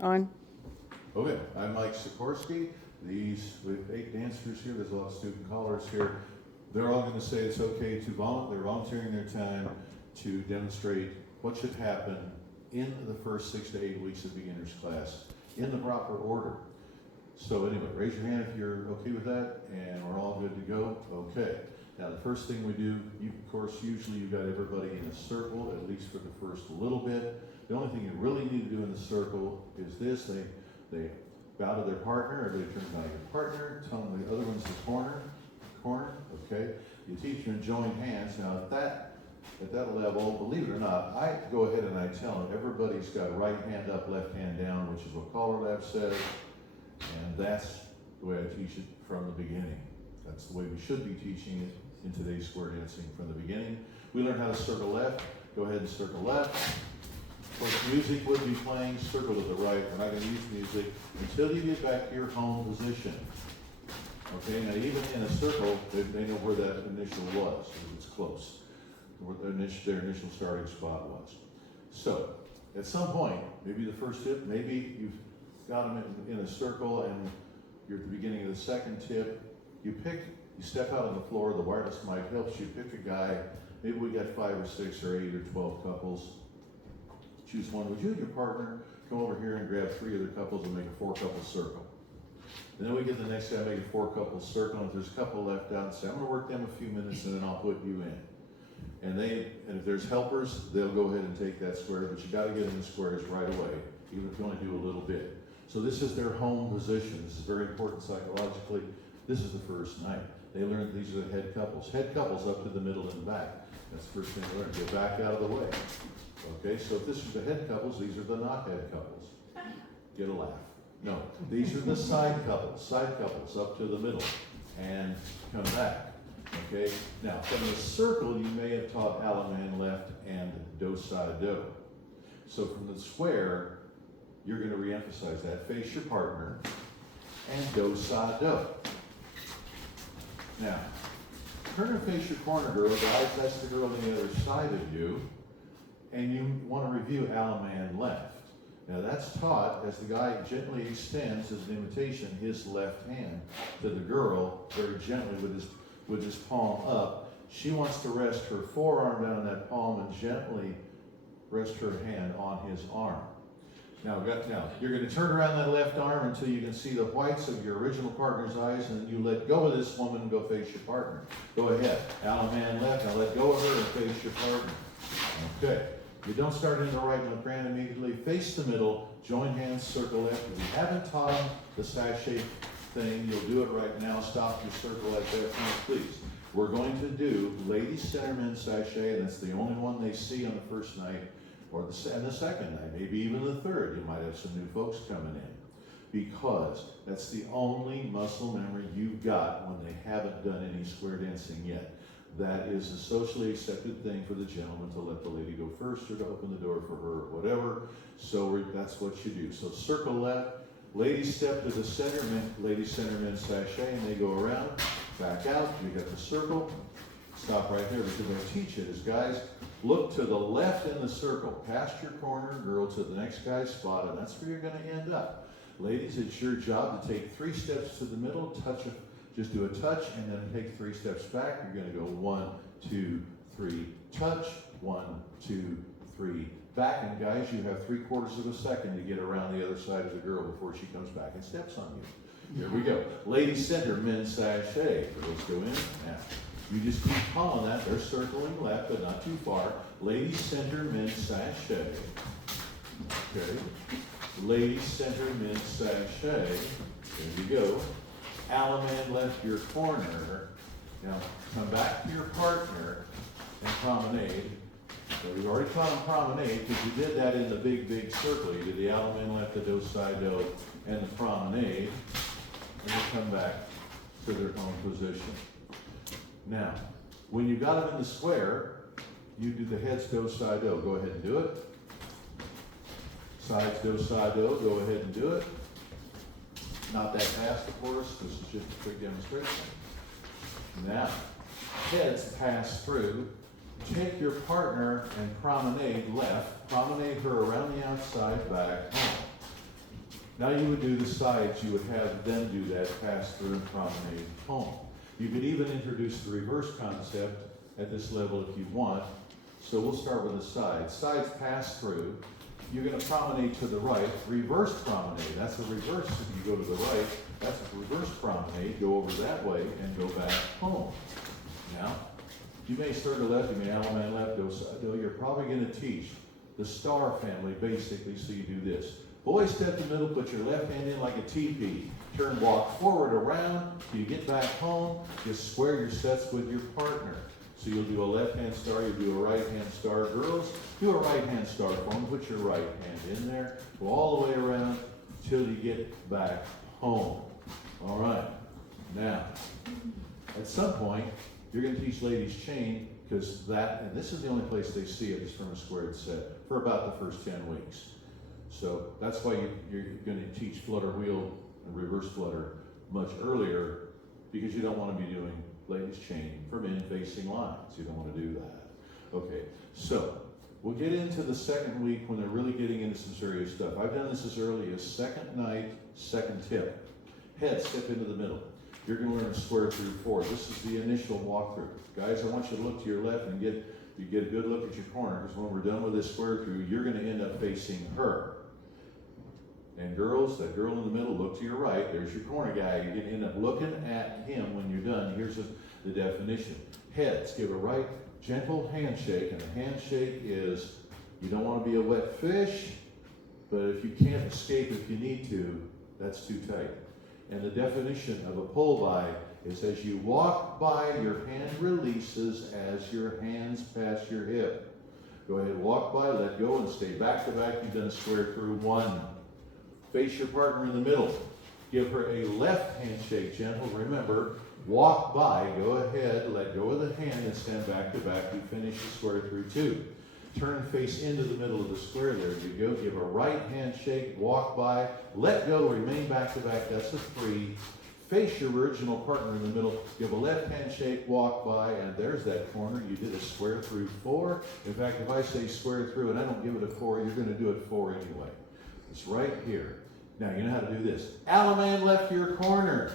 On. Okay, I'm Mike Sikorsky. We have 8 dancers here. There's a lot of student callers here. They're all going to say it's okay to they're volunteering their time to demonstrate what should happen in the first 6 to 8 weeks of beginner's class in the proper order. So anyway, raise your hand if you're okay with that, and we're all good to go. Okay. Now the first thing we do, of course, usually you've got everybody in a circle, at least for the first little bit. The only thing you really need to do in the circle is this. They bow to their partner, everybody turns out your partner, tell them the other one's the corner, okay? You teach them join hands. Now at that level, believe it or not, I go ahead and I tell them everybody's got right hand up, left hand down, which is what Collar Lab says, and that's the way I teach it from the beginning. That's the way we should be teaching it in today's square dancing from the beginning. We learn how to circle left, go ahead and circle left. Of course, music would be playing, circle to the right. We're not going to use music until you get back to your home position. Okay, now even in a circle, they know where that initial was, because it's close, where their initial starting spot was. So, at some point, maybe the first tip, maybe you've got them in a circle and you're at the beginning of the second tip, you step out on the floor, the wireless mic helps you pick a guy. Maybe we got 5 or 6 or 8 or 12 couples. Choose one. Would you and your partner come over here and grab 3 other couples and make a 4-couple circle? And then we get the next guy, make a 4-couple circle. And if there's a couple left out, say, I'm going to work them a few minutes and then I'll put you in. And if there's helpers, they'll go ahead and take that square, but you got to get in the squares right away, even if you only do a little bit. So this is their home position. This is very important psychologically. This is the first night. They learn these are the head couples. Head couples up to the middle and back. That's the first thing they learn. Get back out of the way. Okay, so if this is the head couples, these are the not head couples. Get a laugh. No, these are the side couples up to the middle and come back. Okay, now from the circle, you may have taught Alaman left and do-sa-do. So from the square, you're going to reemphasize that. Face your partner and do-sa-do. Now, turn and face your corner girl, guys, that's the girl on the other side of you, and you want to review Alaman left. Now that's taught as the guy gently extends as an imitation his left hand to the girl very gently with his palm up. She wants to rest her forearm down on that palm and gently rest her hand on his arm. Now you're going to turn around that left arm until you can see the whites of your original partner's eyes, and then you let go of this woman and go face your partner. Go ahead. Alaman left. Now let go of her and face your partner. Okay. You don't start in the right and left hand immediately. Face the middle. Join hands. Circle left. If you haven't taught them the sashay thing, you'll do it right now. Stop your circle at that point, please. We're going to do ladies center men's sashay, and that's the only one they see on the first night. Or the second night, maybe even the third. You might have some new folks coming in. Because that's the only muscle memory you've got when they haven't done any square dancing yet. That is a socially accepted thing for the gentleman to let the lady go first or to open the door for her or whatever. So that's what you do. So circle left, ladies step to the center, ladies center men's sashay, and they go around, back out. You got the circle. Stop right there because I teach it is guys, look to the left in the circle, past your corner, girl to the next guy's spot, and that's where you're going to end up. Ladies, it's your job to take 3 steps to the middle, just do a touch, and then take 3 steps back. You're going to go 1, 2, 3, touch, 1, 2, 3, back. And guys, you have 3/4 of a second to get around the other side of the girl before she comes back and steps on you. Here we go. Ladies center, men's sashay. Let's go in now. You just keep following that. They're circling left, but not too far. Ladies center, men's sashay. Okay. Ladies center, men's sashay. There you go. Alaman left your corner. Now come back to your partner and promenade. So we've already taught them promenade because you did that in the big circle. You did the Alaman left, the do-sa-do, and the promenade. And they come back to their own position. Now, when you got them in the square, you do the heads do-sa-do. Go ahead and do it. Sides do-sa-do. Go ahead and do it. Not that fast, of course. This is just a quick demonstration. Now, heads pass through. Take your partner and promenade left. Promenade her around the outside, back home. Now you would do the sides, you would have them do that pass through and promenade home. You could even introduce the reverse concept at this level if you want. So we'll start with the sides. Sides pass through. You're going to promenade to the right. Reverse promenade. That's a reverse. If you go to the right, that's a reverse promenade. Go over that way and go back home. Now, you may start to left, you may allemand left, do side, do. You're probably going to teach the star family basically, so you do this. Boy, step in the middle, put your left hand in like a teepee. Turn, walk forward, around, till you get back home. Just square your sets with your partner. So you'll do a left-hand star, you'll do a right-hand star. Girls, do a right-hand star for them. Put your right hand in there. Go all the way around till you get back home. All right. Now, at some point, you're going to teach ladies chain, because that, and this is the only place they see it, is from a squared set, for about the first 10 weeks. So that's why you're going to teach flutter wheel and reverse flutter much earlier, because you don't want to be doing ladies chain from in-facing lines. You don't want to do that. Okay, so we'll get into the second week when they're really getting into some serious stuff. I've done this as early as second night, second tip. Head, step into the middle. You're going to learn to square through 4. This is the initial walkthrough. Guys, I want you to look to your left and get a good look at your corner, because when we're done with this square through, you're going to end up facing her. And girls, that girl in the middle, look to your right. There's your corner guy. You're going to end up looking at him when you're done. Here's the definition. Heads, give a right gentle handshake, and a handshake is, you don't want to be a wet fish, but if you can't escape if you need to, that's too tight. And the definition of a pull by is, as you walk by, your hand releases as your hands pass your hip. Go ahead, walk by, let go, and stay back to back. You've done a square through 1. Face your partner in the middle. Give her a left handshake, gentle. Remember, walk by, go ahead, let go of the hand, and stand back to back. You finish the square through 2. Turn face into the middle of the square. There you go. Give a right handshake, walk by, let go, remain back to back. That's a 3. Face your original partner in the middle. Give a left handshake, walk by, and there's that corner. You did a square through 4. In fact, if I say square through and I don't give it a 4, you're going to do it 4 anyway. It's right here. Now, you know how to do this. Allemand left your corner.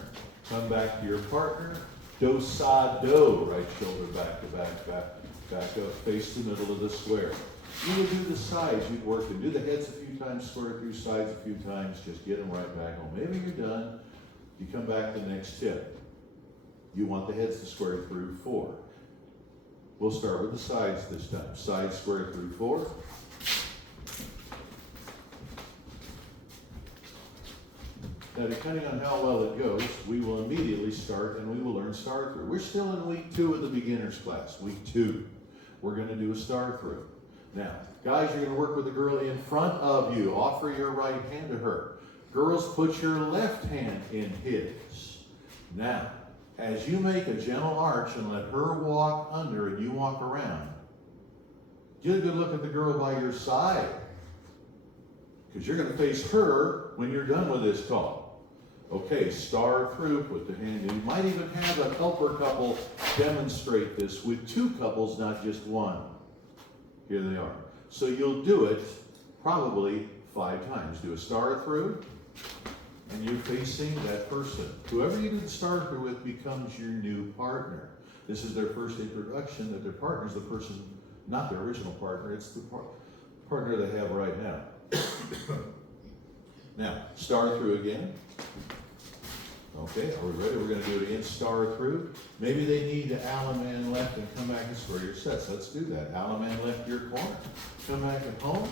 Come back to your partner. Do, sa, do. Right shoulder back to back, back up. Face the middle of the square. You would do the sides. You'd work and do the heads a few times, square through sides a few times. Just get them right back home. Maybe you're done. You come back to the next tip. You want the heads to square through 4. We'll start with the sides this time. Sides square through 4. Now, depending on how well it goes, we will immediately start and we will learn star through. We're still in week 2 of the beginner's class, week 2. We're going to do a star through. Now, guys, you're going to work with the girl in front of you. Offer your right hand to her. Girls, put your left hand in his. Now, as you make a gentle arch and let her walk under and you walk around, get a good look at the girl by your side, because you're going to face her when you're done with this talk. Okay, star through, put the hand in. You might even have a helper couple demonstrate this with 2 couples, not just 1. Here they are. So you'll do it probably 5 times. Do a star through, and you're facing that person. Whoever you did star through with becomes your new partner. This is their first introduction, that their partner is the person, not their original partner, it's the partner they have right now. Now, star through again. Okay, are we ready? We're going to do it again. Star through. Maybe they need to allemand left and come back and square your sets. Let's do that. Allemand left your corner. Come back at home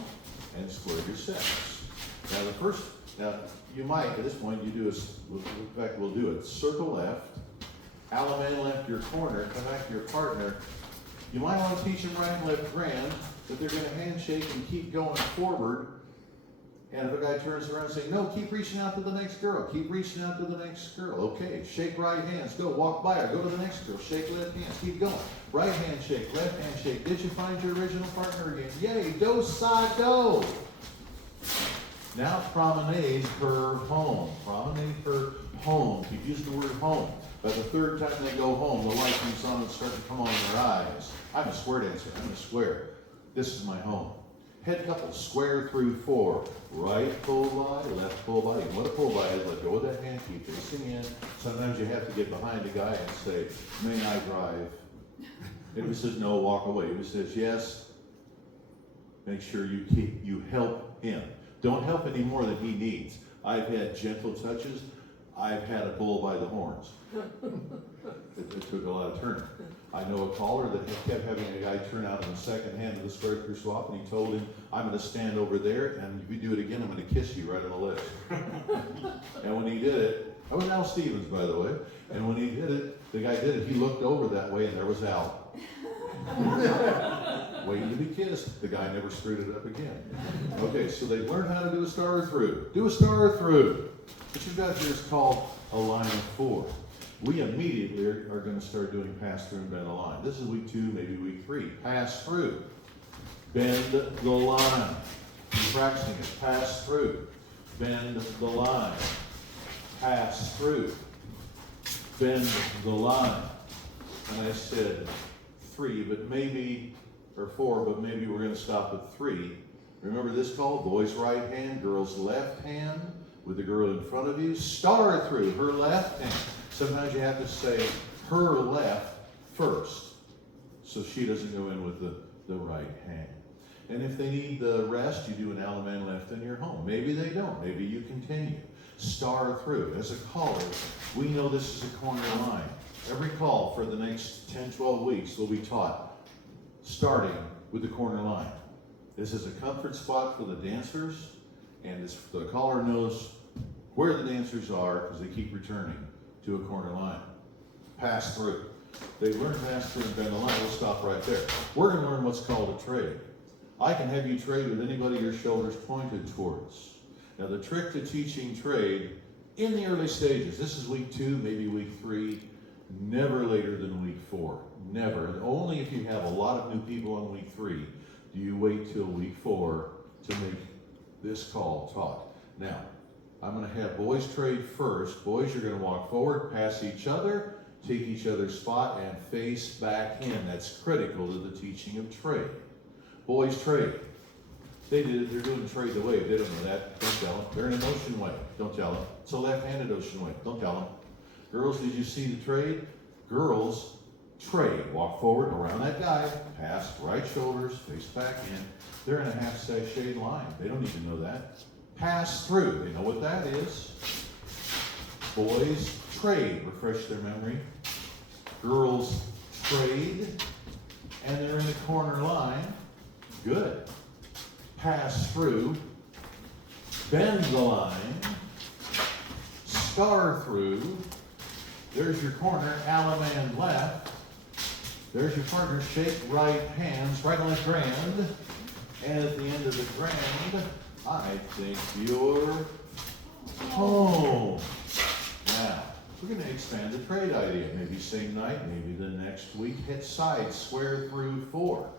and square your sets. Now you might, at this point, you do in fact, we'll do it. Circle left. Allemand left your corner. Come back to your partner. You might want to teach them right and left grand, but they're going to handshake and keep going forward. And if a guy turns around and says, no, keep reaching out to the next girl. Keep reaching out to the next girl. Okay, shake right hands. Go, walk by her. Go to the next girl. Shake left hands. Keep going. Right hand shake, left hand shake. Did you find your original partner again? Yay, do, sa, do. Now promenade her home. Promenade her home. Keep using the word home. By the 3rd time they go home, the light comes on and starts to come on in their eyes. I'm a square dancer. I'm a square. This is my home. Head couple, square through 4. Right pull by, left pull pull by. And what a pull by is, let go of that hand, keep facing in. Sometimes you have to get behind a guy and say, may I drive? If he says no, walk away. If he says yes, make sure you help him. Don't help any more than he needs. I've had gentle touches. I've had a bull by the horns. It took a lot of turning. I know a caller that kept having a guy turn out in the second hand of the square through swap, and he told him, I'm going to stand over there, and if you do it again, I'm going to kiss you right on the lips. And when he did it, that was Al Stevens, by the way, and when he did it, the guy did it, he looked over that way, and there was Al. Waiting to be kissed. The guy never screwed it up again. Okay, so they learned how to do a star through. Do a star through. What you've got here is called a line of 4. We immediately are going to start doing pass through and bend the line. This is week 2, maybe week 3. Pass through. Bend the line. Keep practicing it. Pass through. Bend the line. Pass through. Bend the line. And I said 3, but maybe, or 4, but maybe we're going to stop at 3. Remember this call? Boy's right hand, girl's left hand. With the girl in front of you, star through her left hand. Sometimes you have to say her left first, so she doesn't go in with the right hand. And if they need the rest, you do an Alaman left and you're home. Maybe they don't. Maybe you continue. Star through. As a caller, we know this is a corner line. Every call for the next 10, 12 weeks will be taught starting with the corner line. This is a comfort spot for the dancers. And the caller knows where the dancers are because they keep returning to a corner line. Pass through. They learn pass through and bend the line. We'll stop right there. We're going to learn what's called a trade. I can have you trade with anybody your shoulders pointed towards. Now the trick to teaching trade in the early stages, this is week 2, maybe week 3, never later than week 4. Never. And only if you have a lot of new people on week 3 do you wait till week 4 to make this call taught. Now, I'm going to have boys trade first. Boys, you're going to walk forward, pass each other, take each other's spot, and face back in. That's critical to the teaching of trade. Boys trade. They did it. They're doing trade the wave. They don't know that. Don't tell them. They're in an ocean wave. Don't tell them. It's a left-handed ocean wave. Don't tell them. Girls, did you see the trade? Girls trade. Walk forward around that guy, pass right shoulders, face back in. They're in a half sashay line. They don't even know that. Pass through. They know what that is. Boys trade. Refresh their memory. Girls trade. And they're in a corner line. Good. Pass through. Bend the line. Star through. There's your corner. Alaman left. There's your partner. Shake right hands. Right and left grand. And at the end of the grand, I think you're home. Now, we're going to expand the trade idea. Maybe same night, maybe the next week. Hit side, square through 4.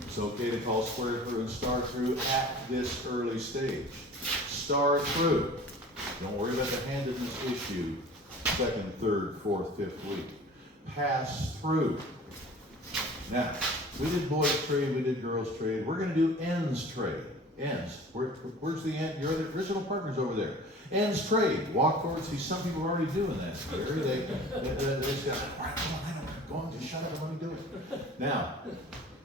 It's okay to call square through and star through at this early stage. Star through. Don't worry about the handedness issue. 2nd, 3rd, 4th, 5th week. Pass through. Now, we did boys trade, we did girls trade. We're going to do ends trade. Ends. Where's the end? Your other original partner's over there. Ends trade. Walk forward. See, some people are already doing that. They say, all right, come on, I don't go on, just shut up and let me do it. Now,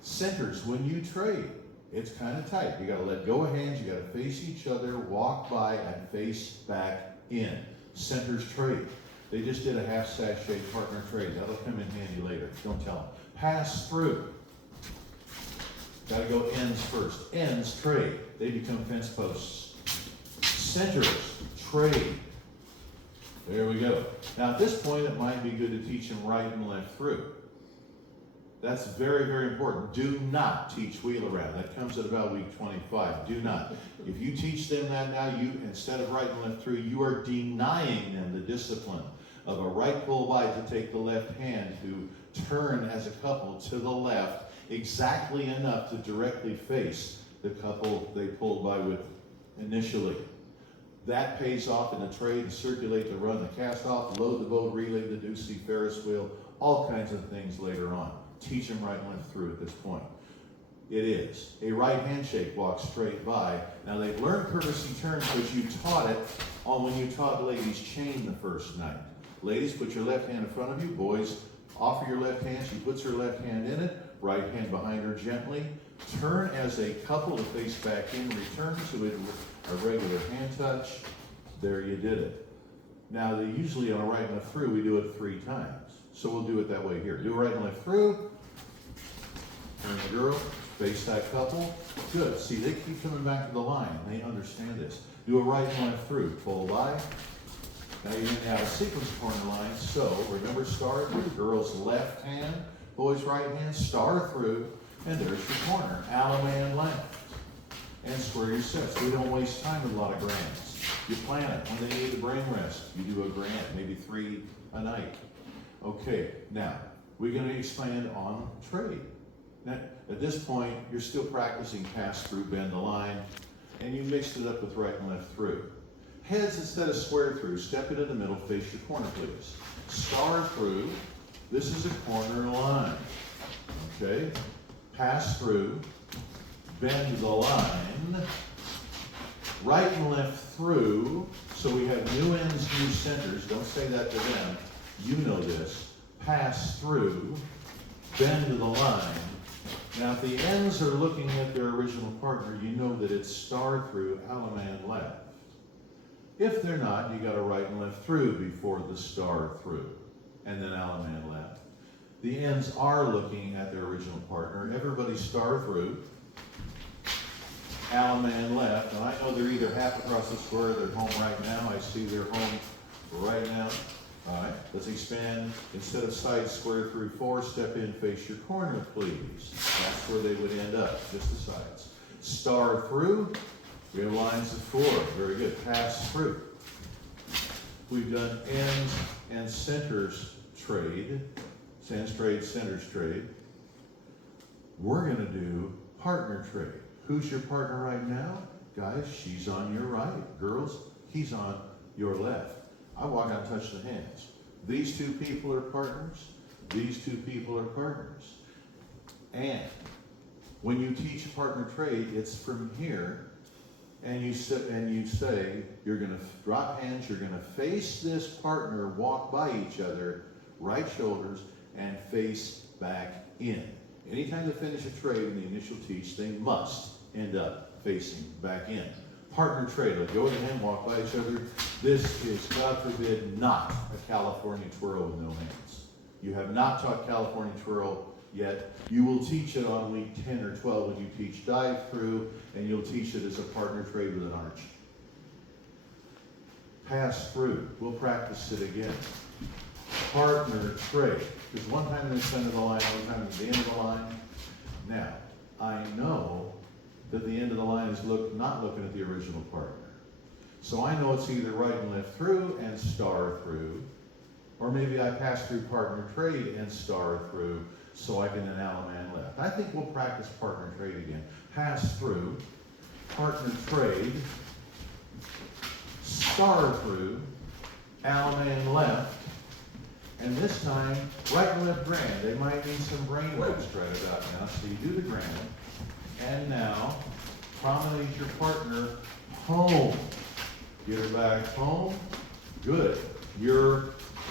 centers, when you trade, it's kind of tight. You got to let go of hands. You got to face each other, walk by, and face back in. Centers trade. They just did a half sashay partner trade. That'll come in handy later. Don't tell them. Pass through. Got to go ends first. Ends trade. They become fence posts. Centers trade. There we go. Now at this point, it might be good to teach them right and left through. That's very, very important. Do not teach wheel around. That comes at about week 25. Do not. If you teach them that now, you instead of right and left through, you are denying them the discipline of a right pull by to take the left hand, to turn as a couple to the left exactly enough to directly face the couple they pulled by with initially. That pays off in the trade, the circulate, the run, the cast off, load the boat, relay the deucey, Ferris wheel, all kinds of things later on. Teach them right and left through at this point. It is. A right handshake walks straight by. Now they've learned courtesy turns because you taught it on when you taught ladies chain the first night. Ladies, put your left hand in front of you. Boys, offer your left hand. She puts her left hand in it. Right hand behind her gently. Turn as a couple to face back in. Return to it a regular hand touch. There you did it. Now, usually on a right and left through, we do it 3 times. So we'll do it that way here. Do a right and left through. Turn the girl. Face that couple. Good. See, they keep coming back to the line. They understand this. Do a right and left through. Pull by. Now you're going to have a sequence corner line. So remember, star through. Girl's left hand. Boy's right hand. Star through. And there's your corner. Alaman left. And square your sets. We don't waste time with a lot of grands. You plan it. When they need a brain rest, you do a grand, maybe 3 a night. Okay, now, we're going to expand on trade. Now, at this point, you're still practicing pass through, bend the line, and you mixed it up with right and left through. Heads instead of square through, step into the middle, face your corner, please. Star through, this is a corner line. Okay, pass through, bend the line, right and left through, so we have new ends, new centers. Don't say that to them. You know this. Pass through, bend the line. Now, if the ends are looking at their original partner, you know that it's star through, alaman left. If they're not, you got to right and left through before the star through, and then alaman left. The ends are looking at their original partner. Everybody star through, alaman left. And I know they're either half across the square or they're home right now. I see they're home right now. All right, let's expand. Instead of side square through 4, step in, face your corner, please. That's where they would end up, just the sides. Star through. We have lines of 4. Very good. Pass through. We've done ends and centers trade. Ends trade, centers trade. We're going to do partner trade. Who's your partner right now? Guys, she's on your right. Girls, he's on your left. I walk out and touch the hands. These 2 people are partners. These 2 people are partners. And when you teach partner trade, it's from here, and you say you're going to drop hands. You're going to face this partner, walk by each other, right shoulders, and face back in. Anytime they finish a trade in the initial teach, they must end up facing back in. Partner trade, like go to him, walk by each other. This is, God forbid, not a California twirl with no hands. You have not taught California twirl yet. You will teach it on week 10 or 12 when you teach dive through, and you'll teach it as a partner trade with an arch. Pass through. We'll practice it again. Partner trade. There's one time in the center of the line, one time at the end of the line. Now, I know that the end of the line is not looking at the original partner. So I know it's either right and left through and star through, or maybe I pass through partner trade and star through, so I can then alaman left. I think we'll practice partner trade again. Pass through, partner trade, star through, alaman left, and this time, right and left grand. They might need some brain rest right about now, so you do the grand. And now, promenade your partner home. Get her back home. Good. You're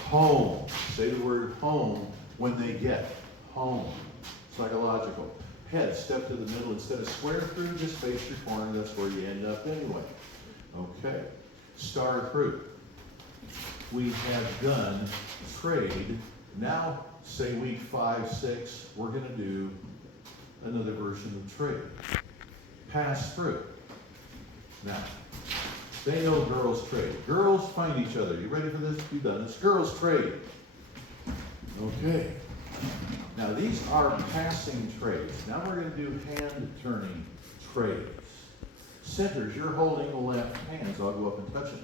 home. Say the word home when they get home. Psychological. Head, step to the middle. Instead of square through, just face your corner. That's where you end up anyway. Okay. Star through. We have done trade. Now, say week 5, 6, we're going to do another version of trade. Pass through. Now, they know girls trade. Girls find each other. You ready for this? You've done this. Girls trade. Okay. Now, these are passing trades. Now we're going to do hand-turning trades. Centers, you're holding the left hand, so I'll go up and touch it.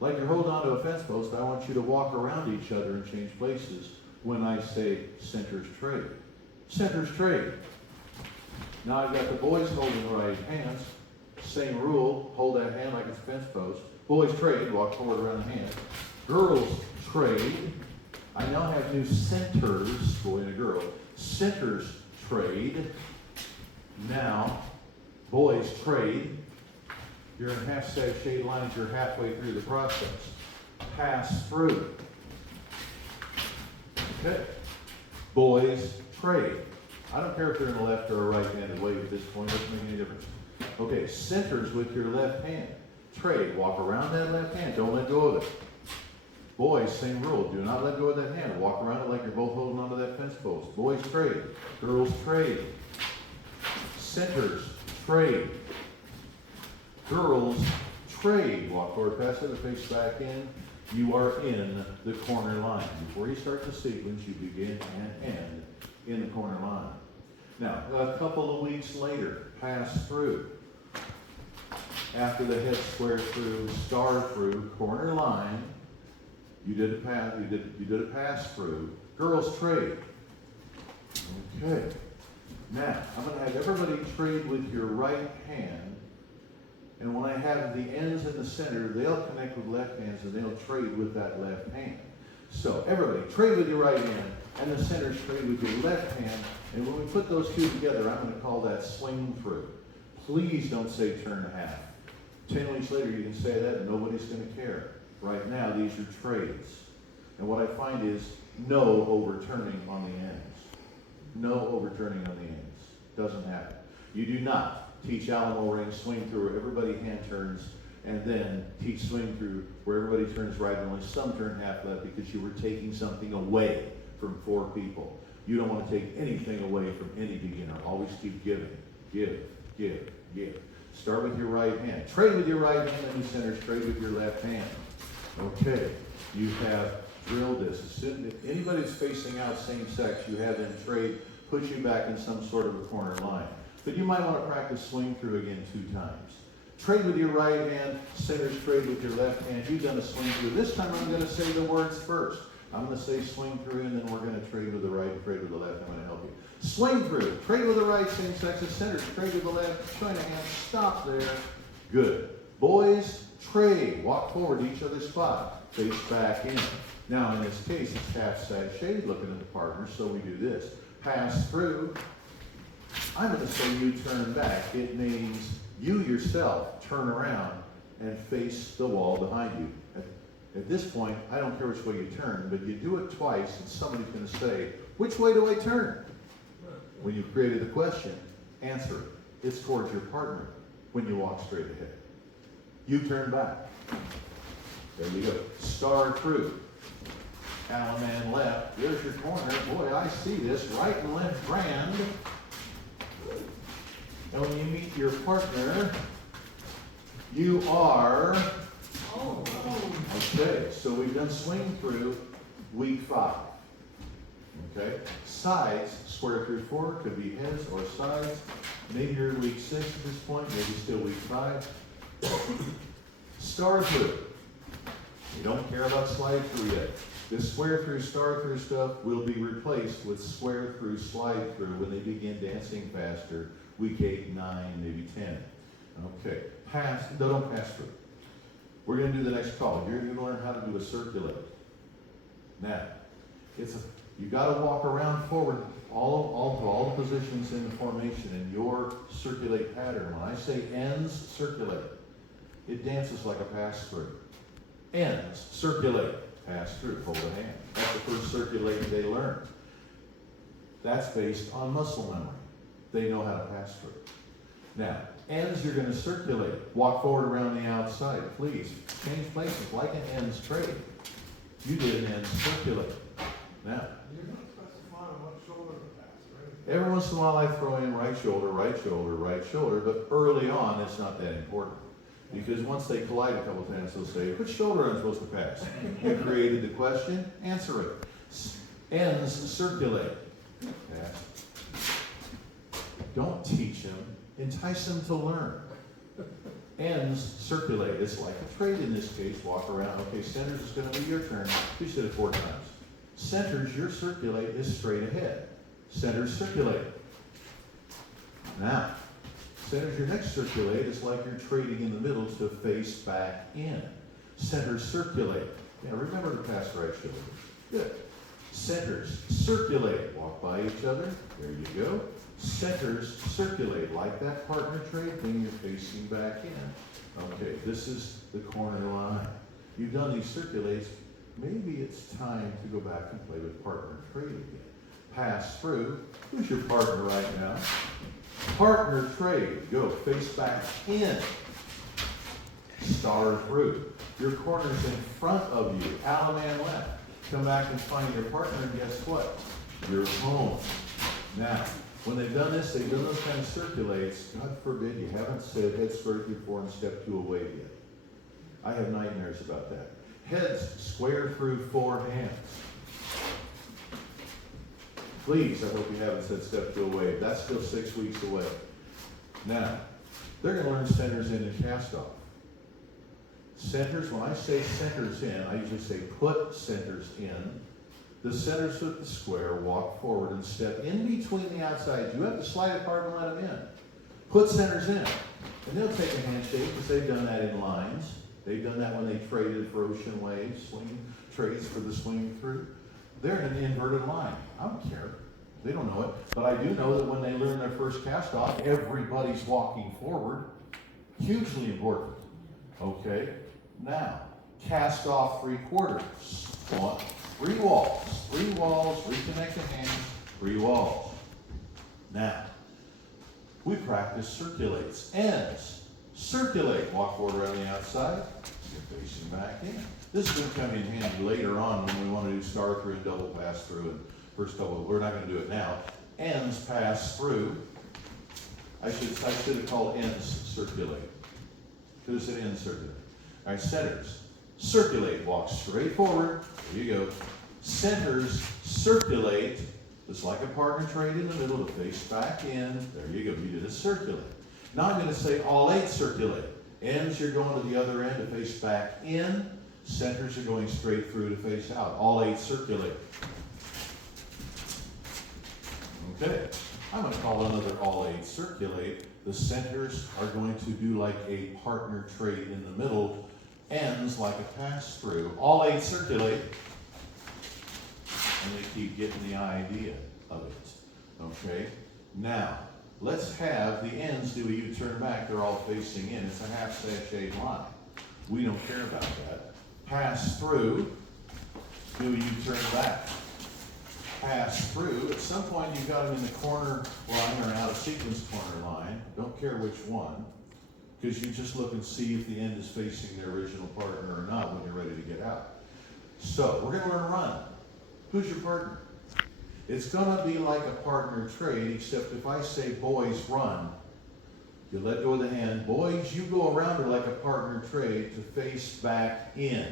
Like you're holding onto a fence post, I want you to walk around each other and change places when I say centers trade. Centers trade. Now I've got the boys holding the right hands. Same rule, hold that hand like it's a fence post. Boys trade, walk forward around the hand. Girls trade. I now have new centers, boy and a girl. Centers trade. Now, boys trade. You're in half sashay lines, you're halfway through the process. Pass through. Okay. Boys trade. I don't care if they're in a left or a right-handed wave at this point, doesn't make any difference. Okay, centers with your left hand. Trade. Walk around that left hand, don't let go of it. Boys, same rule. Do not let go of that hand. Walk around it like you're both holding onto that fence post. Boys trade. Girls trade. Centers trade. Girls trade. Walk forward, pass it, face back in. You are in the corner line. Before you start the sequence, you begin and end in the corner line. Now, a couple of weeks later, pass through. After the head square through, star through, corner line, you did a pass through. Girls trade. Okay. Now, I'm going to have everybody trade with your right hand. And when I have the ends in the center, they'll connect with left hands and they'll trade with that left hand. So, everybody, trade with your right hand, and the centers trade with your left hand. And when we put those two together, I'm going to call that swing through. Please don't say turn half. 10 weeks later, you can say that and nobody's going to care. Right now, these are trades. And what I find is no overturning on the ends. No overturning on the ends. Doesn't happen. You do not teach Alamo ring swing through where everybody hand turns, and then teach swing through where everybody turns right and only some turn half left, because you were taking something away from 4 people. You don't want to take anything away from any beginner. Always keep giving. Give, give, give. Start with your right hand. Trade with your right hand, and the centers trade with your left hand. Okay, you have drilled this. If anybody's facing out same sex, you have them trade, put you back in some sort of a corner line. But you might want to practice swing through again 2 times. Trade with your right hand, centers trade with your left hand. You've done a swing through. This time I'm going to say the words first. I'm going to say swing through, and then we're going to trade with the right, trade with the left. I'm going to help you. Swing through. Trade with the right, same sex as centers. Trade with the left. Join a hand. Stop there. Good. Boys, trade. Walk forward to each other's spot. Face back in. Now, in this case, it's half sashay, looking at the partner, so we do this. Pass through. I'm going to say you turn back. It means you yourself turn around and face the wall behind you. At this point, I don't care which way you turn, but you do it twice, and somebody's going to say, which way do I turn? When you've created the question, answer it. It's towards your partner when you walk straight ahead. You turn back. There you go. Star through. Allemande left. There's your corner. Boy, I see this. Right and left grand. And when you meet your partner, you are... Okay, so we've done swing through week 5. Okay, sides, square through 4, could be heads or sides. Maybe you're in week 6 at this point, maybe still week 5. Star through. You don't care about slide through yet. This square through, star through stuff will be replaced with square through, slide through when they begin dancing faster, week 8, 9, maybe 10. Okay, don't pass through. We're going to do the next call. You're going to learn how to do a circulate. Now, you got to walk around forward all the positions in the formation in your circulate pattern. When I say ends, circulate. It dances like a pass through. Ends, circulate, pass through, hold a hand. That's the first circulate they learn. That's based on muscle memory. They know how to pass through. Now, ends, you're going to circulate. Walk forward around the outside. Please, change places like an ends trade. You did an ends circulate. Now, you're not specifying what shoulder to pass, right? Every once in a while I throw in right shoulder, right shoulder, right shoulder, but early on it's not that important. Because once they collide a couple times, they'll say, which shoulder am I supposed to pass? You created the question, answer it. Ends circulate. Pass. Don't teach them. Entice them to learn. Ends circulate. It's like a trade in this case. Walk around. Okay, centers is going to be your turn. You said it 4 times. Centers, your circulate is straight ahead. Centers circulate. Now, centers, your next circulate is like you're trading in the middle to face back in. Centers circulate. Yeah, remember to pass right shoulder. Good. Centers circulate. Walk by each other. There you go. Centers circulate, like that partner trade thing, you're facing back in. Okay, this is the corner line. You've done these circulates, maybe it's time to go back and play with partner trade again. Pass through, who's your partner right now? Partner trade, go face back in. Star through. Your corner's in front of you, Alaman left. Come back and find your partner, and guess what? You're home. Now, when they've done this, they've done those kind of circulates. God forbid you haven't said head square through 4 and step 2 away yet. I have nightmares about that. Heads square through 4 hands. Please, I hope you haven't said step 2 away. That's still 6 weeks away. Now, they're going to learn centers in and cast off. Centers, when I say centers in, I usually say put centers in. The centers with the square, walk forward and step in between the outsides. You have to slide apart and let them in. Put centers in. And they'll take a handshake because they've done that in lines. They've done that when they traded for ocean waves, swing trades for the swing through. They're in an inverted line. I don't care. They don't know it. But I do know that when they learn their first cast off, everybody's walking forward. Hugely important. Okay? Now, cast off 3/4. 1, 3 walls. 3 walls, reconnect the hands, 3 walls. Now, we practice circulates. Ends. Circulate. Walk forward around the outside. You're facing back in. This is going to come in handy later on when we want to do star through and double pass through. And first double, we're not going to do it now. Ends pass through. I should have called ends circulate. Could have said ends circulate. All right, centers. Circulate. Walk straight forward. There you go. Centers circulate. Just like a partner trade in the middle to face back in. There you go. You did a circulate. Now I'm going to say all 8 circulate. Ends, you're going to the other end to face back in. Centers are going straight through to face out. All 8 circulate. Okay. I'm going to call another all 8 circulate. The centers are going to do like a partner trade in the middle. Ends like a pass through. All 8 circulate. And they keep getting the idea of it. Okay? Now, let's have the ends do a U-turn back. They're all facing in. It's a half sashay line. We don't care about that. Pass through. Do a U-turn back. Pass through. At some point, you've got them in the corner line or out of sequence corner line. Don't care which one. Because you just look and see if the end is facing their original partner or not when you're ready to get out. So, we're going to learn run. Who's your partner? It's going to be like a partner trade, except if I say boys run, you let go of the hand. Boys, you go around her like a partner trade to face back in.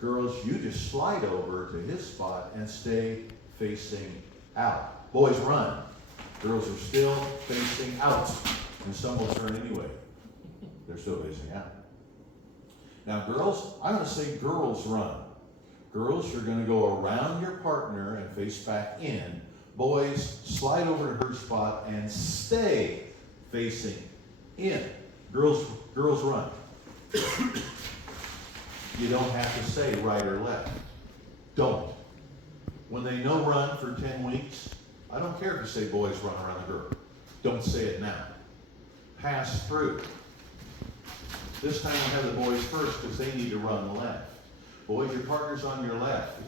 Girls, you just slide over to his spot and stay facing out. Boys run. Girls are still facing out. And some will turn anyway. They're still facing out. Now girls, I'm going to say girls run. Girls, you're going to go around your partner and face back in. Boys, slide over to her spot and stay facing in. Girls run. You don't have to say right or left. Don't. When they know run for 10 weeks, I don't care if you say boys run around the girl. Don't say it now. Pass through. This time we'll have the boys first because they need to run left. Boys, your partner's on your left.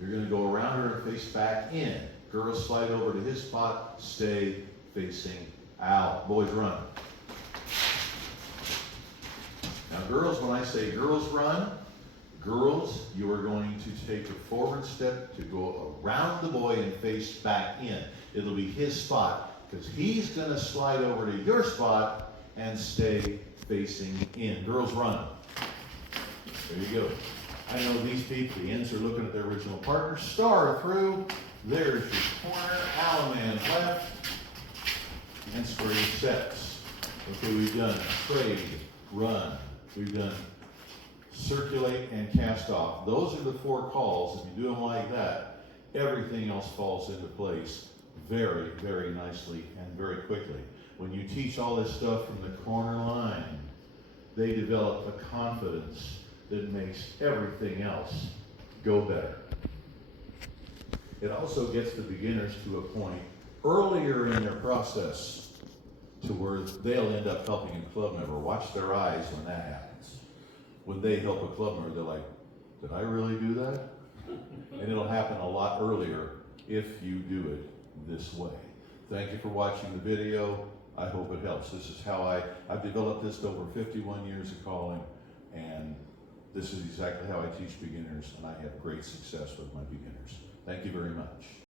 You're going to go around her and face back in. Girls, slide over to his spot, stay facing out. Boys, run. Now, girls, when I say girls run, girls, you are going to take a forward step to go around the boy and face back in. It'll be his spot because he's going to slide over to your spot and stay facing in. Girls, run. There you go. I know these people, the ends are looking at their original partner. Star through. There's your corner. Alaman left. And square sets. Okay, we've done trade, run. We've done circulate and cast off. Those are the 4 calls. If you do them like that, everything else falls into place very, very nicely and very quickly. When you teach all this stuff from the corner line, they develop a confidence that makes everything else go better. It also gets the beginners to a point earlier in their process to where they'll end up helping a club member. Watch their eyes when that happens. When they help a club member, they're like, did I really do that? And it'll happen a lot earlier if you do it this way. Thank you for watching the video. I hope it helps. This is how I've developed this over 51 years of calling, and this is exactly how I teach beginners, and I have great success with my beginners. Thank you very much.